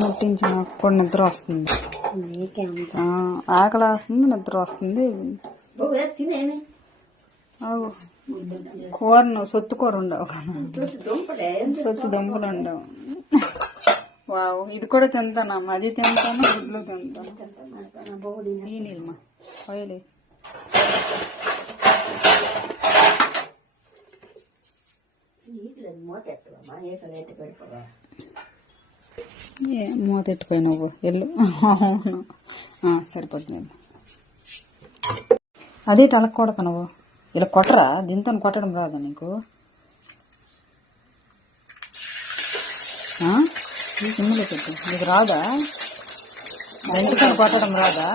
ముట్టించి నాకు కూడా నిద్ర వస్తుంది. ఆకలి వస్తుంది, నిద్ర వస్తుంది. కూర సొత్తు కూర ఉండవు కదా, సొత్తు దుంపలు ఉండవు. వావ్, ఇది కూడా తింటాను, అది తింటాను, గుడ్లు తింటాను. ఈ నీళ్ళమా పోయలే. మూత ఎట్టుకోయి నువ్వు ఎల్లు. సరిపోతుంది. అదే టలక్కూడక నువ్వు ఇలా కొట్టరా, దీంతో కొట్టడం రాదా నీకు? సిమ్లో పెట్టు, నీకు రాదా? దీంతో కొట్టడం రాదా?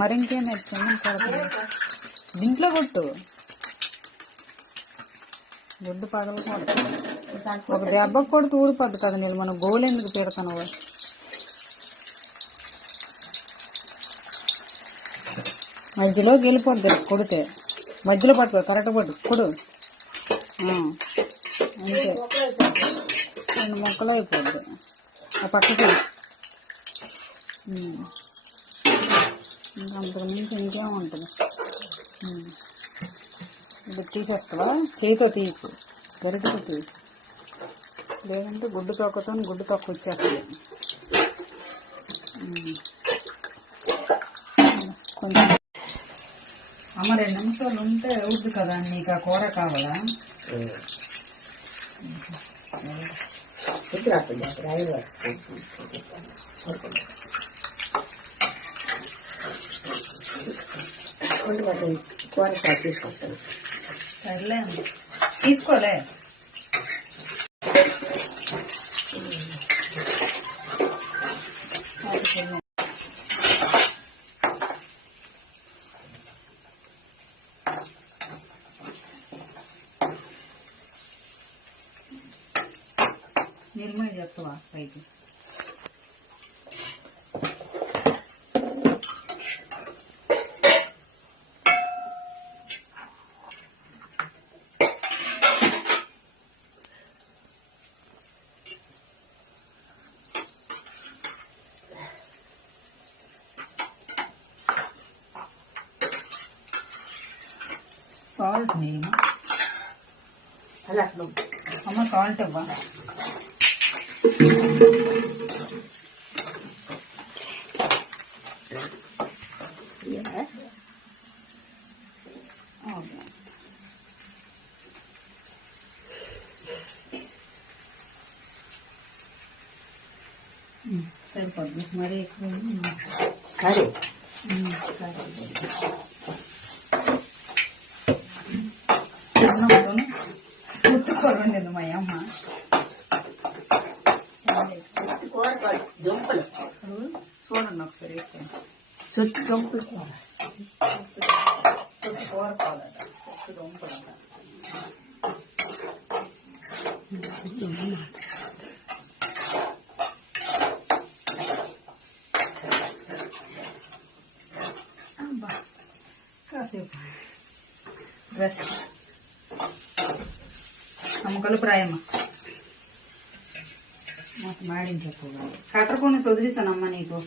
మరి ఇంకేం నేర్చుకున్నా కొడతా. దీంట్లో కొట్టు, గుడ్డు పగలు కొట్టు. ఒక దెబ్బకు కొడుతూ ఊడిపోద్దు కదా నీళ్ళు. మనం గోలు ఎందుకు పెడతాను? మధ్యలోకి వెళ్ళిపోద్ది కొడితే. మధ్యలో పట్టుకో, కరెక్ట్ పట్టు కొడు. అంతే, 2 ముక్కలు అయిపోద్ది. ఆ పక్కకి అంతకు మించి ఇంకేముంటుంది. ఇప్పుడు తీసేస్తావా? చేతితో తీసు, గరిటతో తీసు, లేదంటే గుడ్డు తొక్కతో గుడ్డు తొక్క వచ్చేస్తుంది. కొంచెం అమ్మ 2 నిమిషాలు ఉంటే అవుద్ది కదా. నీకు ఆ కూర కావాలా? సర్లే, తీసుకోలే. నిర్మల్ చెప్తావా పైకి? సాల్ట్ నేను అమ్మ, సాల్ట్ ఇవ్వ. సరిపోద్ది, మరి ఎక్కువ కర్రీ. ఉత్తుకోరండి మా అమ్మ. చూడండి ఒకసారి, చుట్టూ దుంపలు కూర, చుట్టూ కూర కావాలట, చుట్టూ దుంపలు. కాసేపు రెస్ట్. అమ్మకలు ప్రాయమ్మ నాకు మాడించకపోగా కట్టరకొని వదిలేసానమ్మ నీకు.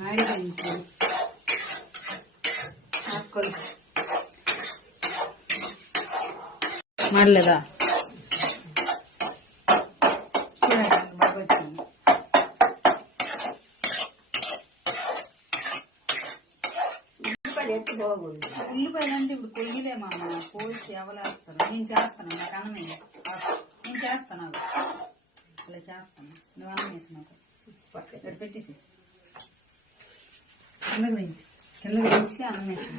మాడించు అక్కలు మాడలేదా? బాగా వచ్చింది. ఉల్లిపాయలు అంటే ఇప్పుడు కొయ్యలేమా, కోసి ఎవలేస్తారు. నేను చేస్తాను, నాకు అన్నమే నేను చేస్తాను. అలా చేస్తాను, నువ్వు అన్నం వేసి నాకు ఇక్కడ పెట్టేసి కిందకి దించి అన్నం వేసి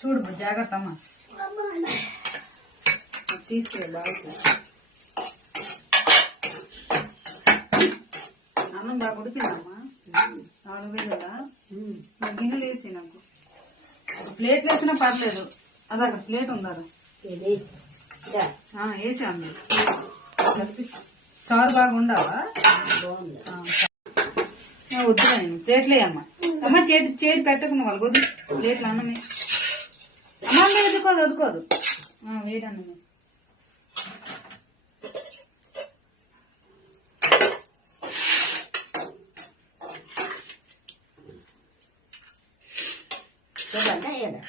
చూడు. జాగ్రత్త అమ్మా, తీసుకురా బాగా. అన్నం బాగా ఉడికిందమ్మా. 4 వేలుగా గిన్నెలు వేసి నాకు ప్లేట్లు వేసినా పర్లేదు. అది అక్కడ ప్లేట్ ఉందా? వేసా అమ్మ, చారు బాగా ఉండవా? బాగుంది. వద్దురా నేను ప్లేట్లే అమ్మ. అమ్మ చేతి పెట్టకుండా వాళ్ళు వద్దు ప్లేట్లు అన్నమే. అమ్మ వదుకోదు వదుకోదు వేడి అన్నమే.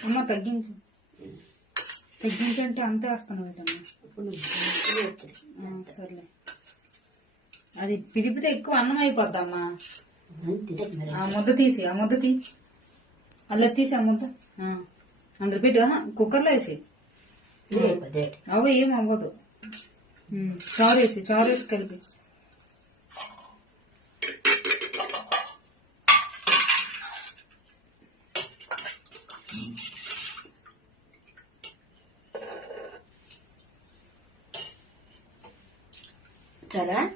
అమ్మ తగ్గించు తగ్గించంటే అంతే వస్తాను వీటమ్మా. సర్లే అది పిదిపితే ఎక్కువ అన్నం అయిపోద్దమ్మా. ఆ ముద్ద తీసి ఆ ముద్ద తీ అల్ల తీసి ఆ ముద్ద అందులో పెట్టి కుక్కర్లో వేసి అవి ఏం అవ్వదు. చారు వేసి కలిపి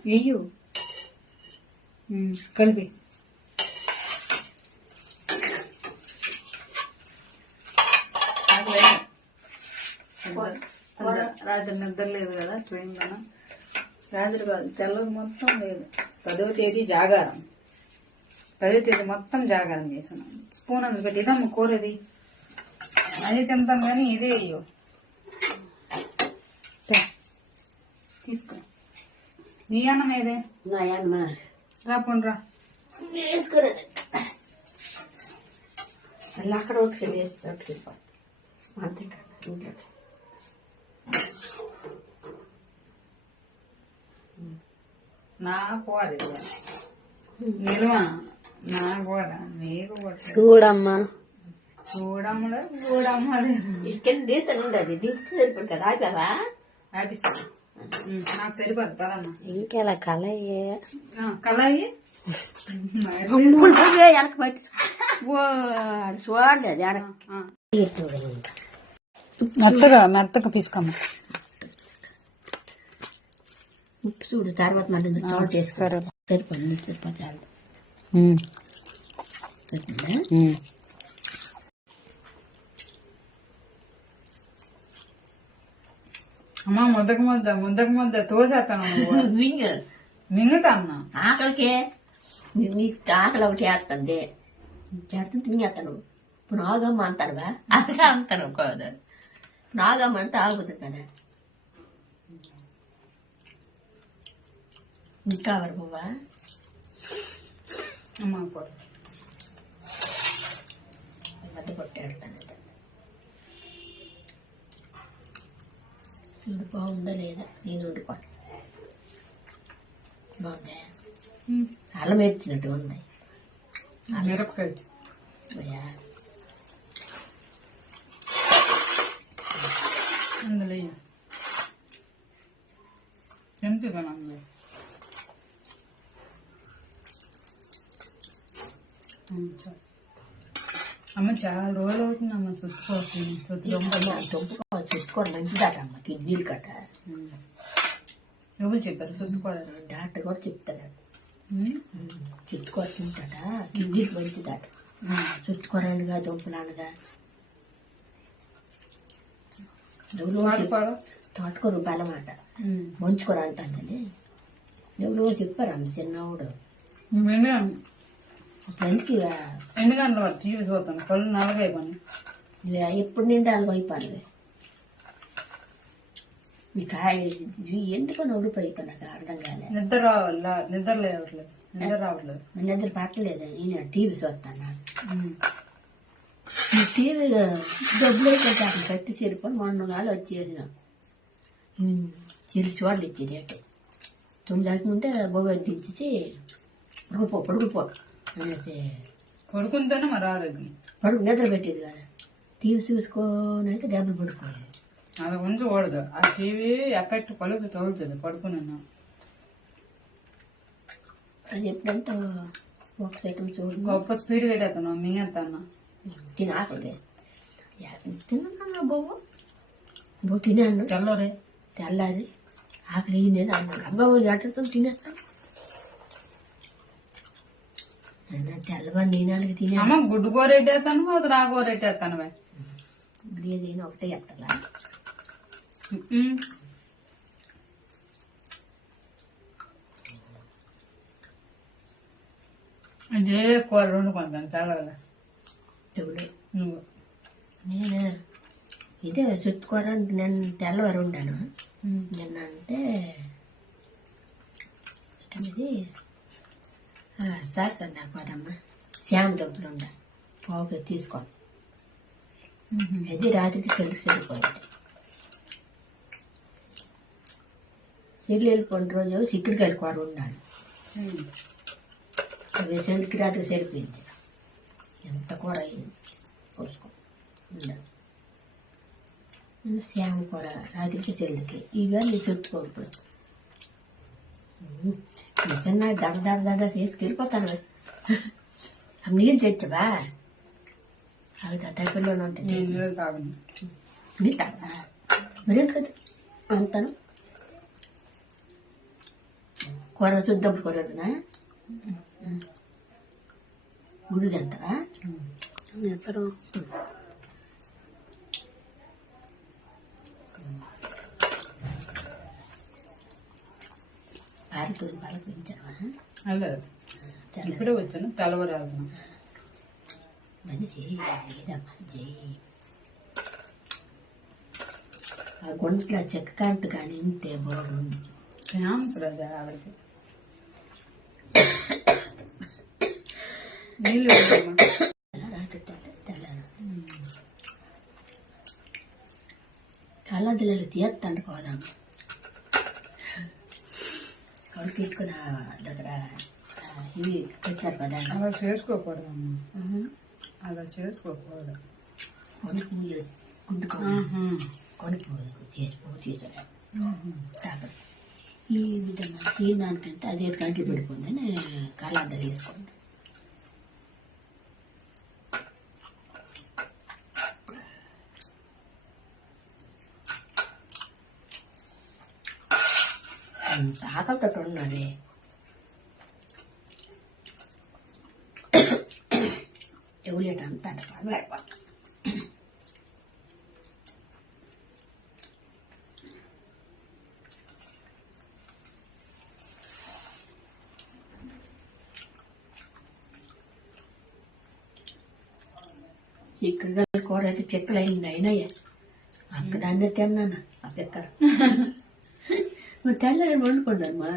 వెయ్యు కలిపి. రాత్రి నిద్ర లేదు కదా ట్రైన్లో. రాత్రి కాదు తెల్లది మొత్తం లేదు. 10వ తేదీ జాగారం. 10వ తేదీ మొత్తం జాగారం చేసాను. స్పూన్ అందుకు పెట్టి ఇదమ్మ కూరది అది తింటాం కానీ ఇదే అయ్యో తీసుకో. నీ అన్నం ఏదే రాకుండా వేసుకోలేదు. అలా అక్కడ ఒకటి వేసి నా కూర నిలువ నా కూర నీకు చూడమ్మా చూడమ్మలో చూడమ్మ ఇక్కడ డీసెంట్ ఉండదు. దించి సరిపడు కదా ఆపావా? ఆపిస్తా నాకు సరిపోదు పదమ్మా. ఇంకెలా కలయ్యే కలాయి వెనక పట్టి చూడలేదు. మెత్తగా పీసుకోమ్మా. ఉప్పు చూడు తర్వాత మళ్ళీ సరిపోతుంది. సరిపోతాడు అమ్మా ముద్దకు ముద్ద తోసేస్తాను. మింగుతాన్నా ఆకలికే నీకు ఆకలి ఒకటి చేస్తుంది. చేస్తుంది మింగేస్తాను. ఇప్పుడు నాగమ్మ అంటారుగా అదిగా అంటాను కాదు. నాగమ్మ అంటే ఆగుతుంది కదా. ఇంకా వరకు పువ్వా అమ్మా పొట్ట మధ్య పొట్టాడుతాను. చూడు బాగుందా లేదా? నేను వండుకోండి. బాగుందా? అల్లం వేసినట్టు ఉంది. మిరపకాయ అందులో ఎంతగా అందులో అమ్మ చాలా రోజులు అవుతుంది అమ్మ చుట్టుకోవాలి. చుట్టుకోవాలి మంచిదాట అమ్మ. కిడ్నీలు కట్ట ఎవరు చెప్పారు చుట్టుకోవాలి? డాక్టర్ కూడా చెప్తాడు. చుట్టుకూర తింటాడ కిడ్నీకి మంచిదాట. చుట్టుకూర అనగా దుంపలు అనగా తోటకూర బలమాట మంచుకూర అంటాను. ఎవరో చెప్పారు అమ్మ చిన్నవాడు. ఎన్ని గంటల వరకు టీవీ చూస్తాను. కళ్ళు నల్లగా అయిపోయి ఎప్పుడు నిండాలి అయిపోయి నీకు ఎందుకో నొడుపు అయిపోయి నాకు అర్థం కాలేదు. నిద్ర రావట్లేదు. నిద్ర పట్టలేదు. నేను టీవీ చూస్తాను. టీవీ డబ్బులు అయిపోతే అక్కడ కట్టి చేరిపోయి మొన్న కాలు వచ్చేసిన చిరిచి వాళ్ళు ఇచ్చేది అంటే 9 దాకా ఉంటే బొగ్గని దించేసి పడుకుపో అనేసి పడుకుంటేనే మరి ఆరోగ్యం నిద్ర పెట్టేది కదా. టీవీ చూసుకోనైతే దెబ్బలు పడిపోయాయి. అది ఉంచకూడదు. ఆ టీవీ ఎఫెక్ట్ కలుగు తగులుతుంది పడుకున్నా. అది ఎప్పుడంతా ఒక సైతం చూడు గొప్ప స్పీడ్ పెట్టేస్తాను. మీ ఎంత తిని ఆకలి తిన్నా బొవ్వు తినాను. తెల్లారి ఆకలి నేను అన్నాను. అబ్బా ఎట్టతో తినేస్తాను. తెల్లవారు నేనాలకి తినా. గుడ్డు కూర ఎట్టేస్తాను. అది రాకూర ఎట్టేస్తాను. నేను ఒకటే ఎత్తలా. ఇదే కూర వండుకుంటాను చాలా కదా ఎవడు నువ్వు నేనే ఇదే చుట్టుకూర నేను తెల్లవారు ఉండాను నిన్న అంటే ఇది సార్ నాకు అదమ్మా శ్యామ డబ్బులు ఉండాలి పోగా తీసుకోండి అది రాత్రికి చెల్లికి సరిపోయింది చెల్లి వెళ్ళిపోయిన రోజు చిక్కుడుకాయలు కూర ఉండాలి అవి చెల్లికి రాత్రికి సరిపోయింది ఎంత కూర అయ్యింది పోసుకో ఉండాలి శ్యామ కూర రాత్రికి చెల్లికి ఇవన్నీ చుట్టుకో ఇప్పుడు నిజంగా దడ తీసుకెళ్ళిపోతాను నీళ్ళు తెచ్చవా అవి దగ్గరలోనే ఉంటాయి నేను తాగను తింటావా మరేం కదా అంతాను కూర చూద్దాం కూరదునా గుడి తింటావా ఎత్తరు పాలతో పాలకు పెంచావా అలా ఇప్పుడే వచ్చాను తెల్లవరాదు మంచి లేదమ్మా చెయ్యి ఆ గుంట్ల చెక్క కాంటు కానీ ఉంటే బాగుంది ఫేమస్ రాజా ఆవిడకి నీళ్ళు రాత్రి తెల్లారు కళ్ళంతలు తీయత్తండి కోదాం కడుపు తీసుకుని దగ్గర ఇవి పెట్టారు కదా అలా చేసుకోకూడదు అమ్మ అలా చేసుకోకూడదు కొనుక్కు గుండుకొని కొనుక్కు చేసారు ఈ విధంగా తినడానికంటే అదే కంట్లు పెట్టుకుందని కళ్ళంతలు వేసుకోండి ఆకలితో ఉన్నది ఎవలేట అంతా ఇక్కడ కూర అయితే చెక్కలు అయినాయి అక్క దాన్నే తిన్నాను ఆ చెక్కర మరి తెల్లని వండుకుందమ్మా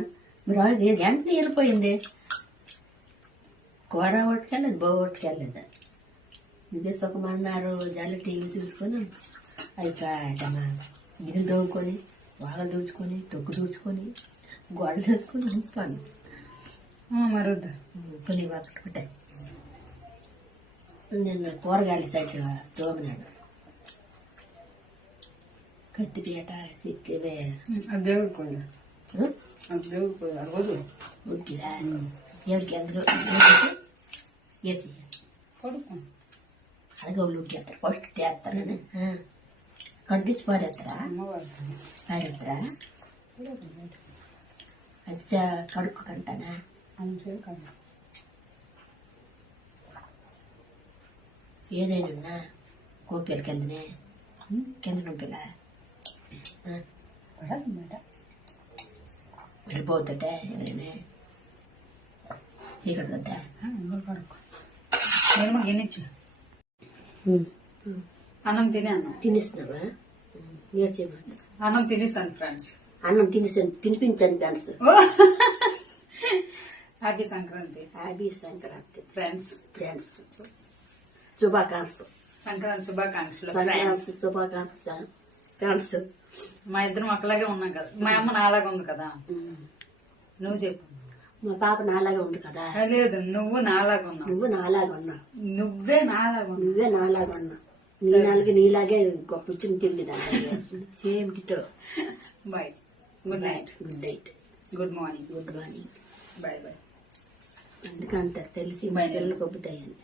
మీరు ఎంత వెళ్ళిపోయింది కూర పట్టుకెళ్ళదు బో పట్టుకెళ్ళదు ఇదే సుఖమన్నారు జల్లి టీవీ చూసుకొని అయిపోయాటమ్మా గిన్నెలు దోవుకొని వాగలు దూచుకొని తొక్కు దూచుకొని గోడ దూచుకొని పంపాను మరొద్దు ఉప్పుని పట్టుకుంటాయి నిన్న కూరగాయలు సైట్ తోమినాడు కత్తిపీట సిక్కివే అది దేవుడు కూడా అది దేవుడు కూడా రోజు ఉక్కిదా ఎవరికి అందరూ ఏసి పడుకో అడగవులు ఉక్కేస్తారు ఫస్ట్ చేస్తారని కడిగించి పారేస్తారా అమ్మవారు పారేస్తారా అది కడుక్కుంటానా అంచే కాదు ఏదైనా కోపిల కిందనే కింద నొప్పిలా పడదన్నమాట వెళ్ళిపోతుంటే ఎవరైనా చీకటి వద్దా పడుకో నేను మాకు ఎన్నిచ్చు అన్నం తినే అన్నం తినేస్తున్నావా నేర్చేయమా అన్నం తినేసాను ఫ్రెండ్స్ అన్నం తినిపించాను friends happy Sankranti happy Sankranti friends friends శుభాకాంక్షలు సంక్రాంతి శుభాకాంక్షలు సంక్రాంతి శుభాకాంక్షలు ఫ్రెండ్స్ మా ఇద్దరం ఒకలాగే ఉన్నాం కదా మా అమ్మ నాలాగా ఉంది కదా నువ్వు చెప్పు మా పాప నాలాగా ఉంది కదా లేదు నువ్వు నాలాగా ఉన్నావు నువ్వు నాలాగా ఉన్నావు నువ్వే నాలాగా ఉన్నావు నువ్వే నాలాగా ఉన్నావు నీ నాలుగు నీలాగే గొప్ప చిన్న తిండి సేమ్ టిటో bye good night good night good morning good morning bye bye అందుకంత తెలిసి Bye. పిల్లలు కొబ్బుతాయండి